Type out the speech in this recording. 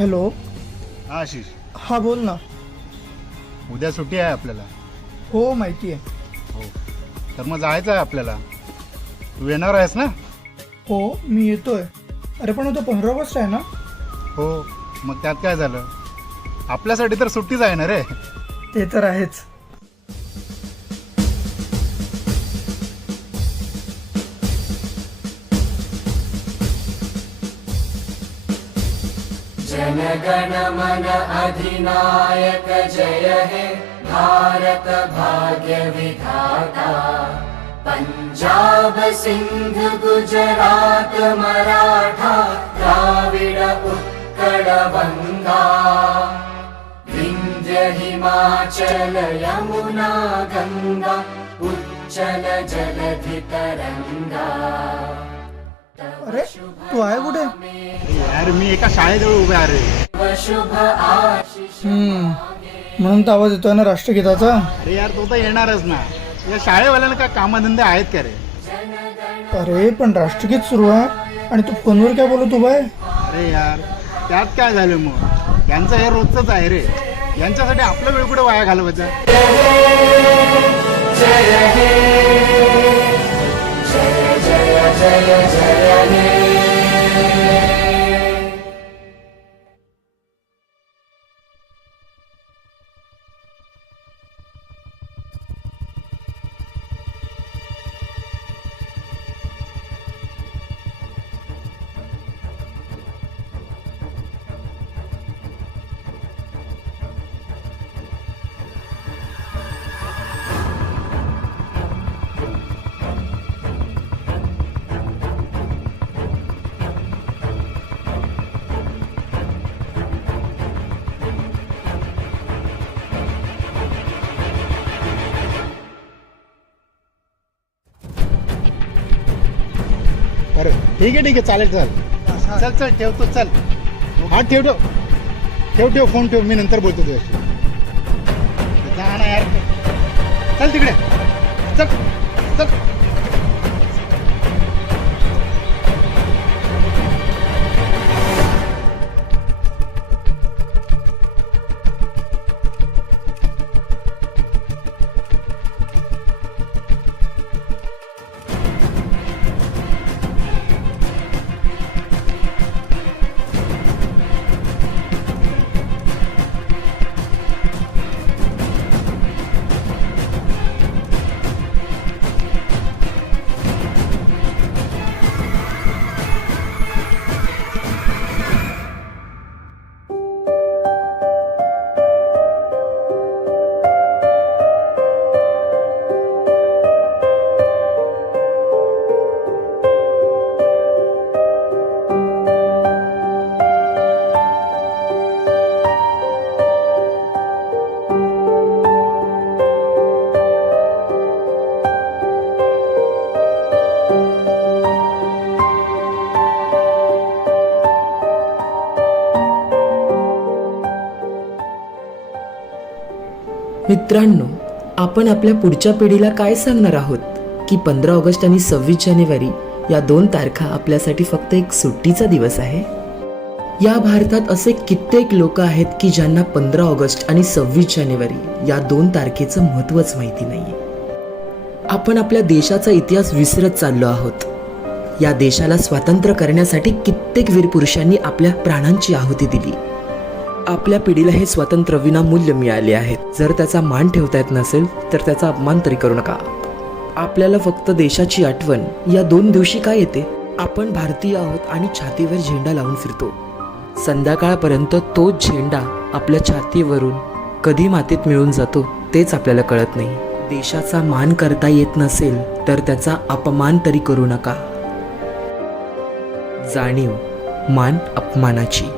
Hello. हा आशिष, हा बोल ना. उद्या सुट्टी आहे आपल्याला. हो माहिती आहे. हो, तर मग जायचं आहे आपल्याला. तू येणार आहेस ना? हो मी येतोय. अरे पण उद्या 15 ऑगस्ट आहे ना? हो, मग त्यात काय झालं, आपल्यासाठी तर सुट्टीच आहे ना रे. ते तर आहेच. जनगण मन अधिनायक जय हे भारत भाग्य विधाता। पंजाब सिंध गुजरात मराठा द्राविड उत्कल बंगा। विंध्य हिमाचल यमुना गंगा उच्चल जलधि तरंगा। अरे तू आहे कुठे? यार मी एका शाळेजवळ उभे आहे रे. शुभ आशीष म्हणून तर आवाज येतोय ना राष्ट्रगीताचा. अरे यार, तो तर येणारच ना. या शाळेवाल्यांना काय कामधंदे आहेत का रे? अरे पण राष्ट्रगीत सुरू आहे आणि तू फोनवर काय बोलत उभा आहे? अरे यार, त्यात काय झालं मग, यांचं हे रोजचंच आहे रे. यांच्यासाठी आपला वेळ कुठे वाया घालवायचा. जय हे जय जय जय जय हे। अरे ठीक आहे चालेल. चल चल ठेवतो. चल हा ठेव फोन ठेव. मी नंतर बोलतो तुझ्याशी. जा ना यार, चल तिकडे. चल चल. मित्रांनो, आपण आपल्या पुढच्या पिढीला काय सांगणार आहोत की 15 ऑगस्ट आणि 26 जानेवारी या 2 तारखा आपल्यासाठी फक्त एक सुट्टीचा दिवस आहे. या भारतात असे कित्येक लोक आहेत की ज्यांना 15 ऑगस्ट आणि 26 जानेवारी या 2 तारखेचं महत्त्वच माहिती नाहीये. आपण आपल्या देशाचा इतिहास विसरत चाललो आहोत. या देशाला स्वातंत्र्य करण्यासाठी कित्येक वीर पुरुषांनी आपल्या प्राणांची आहुती दिली. आपल्या पिढीला हे स्वातंत्र्य विनामूल्य मिळाले आहेत. जर त्याचा मान ठेवता येत नसेल तर त्याचा अपमान तरी करू नका. आपल्याला फक्त देशाची आठवण या 2 दिवशी काय येते? आपण भारतीय आहोत आणि छातीवर झेंडा लावून फिरतो. संध्याकाळपर्यंत तोच झेंडा आपल्या छातीवरून कधी मातीत मिळून जातो तेच आपल्याला कळत नाही. देशाचा मान करता येत नसेल तर त्याचा अपमान तरी करू नका. जाणीव मान अपमानाची.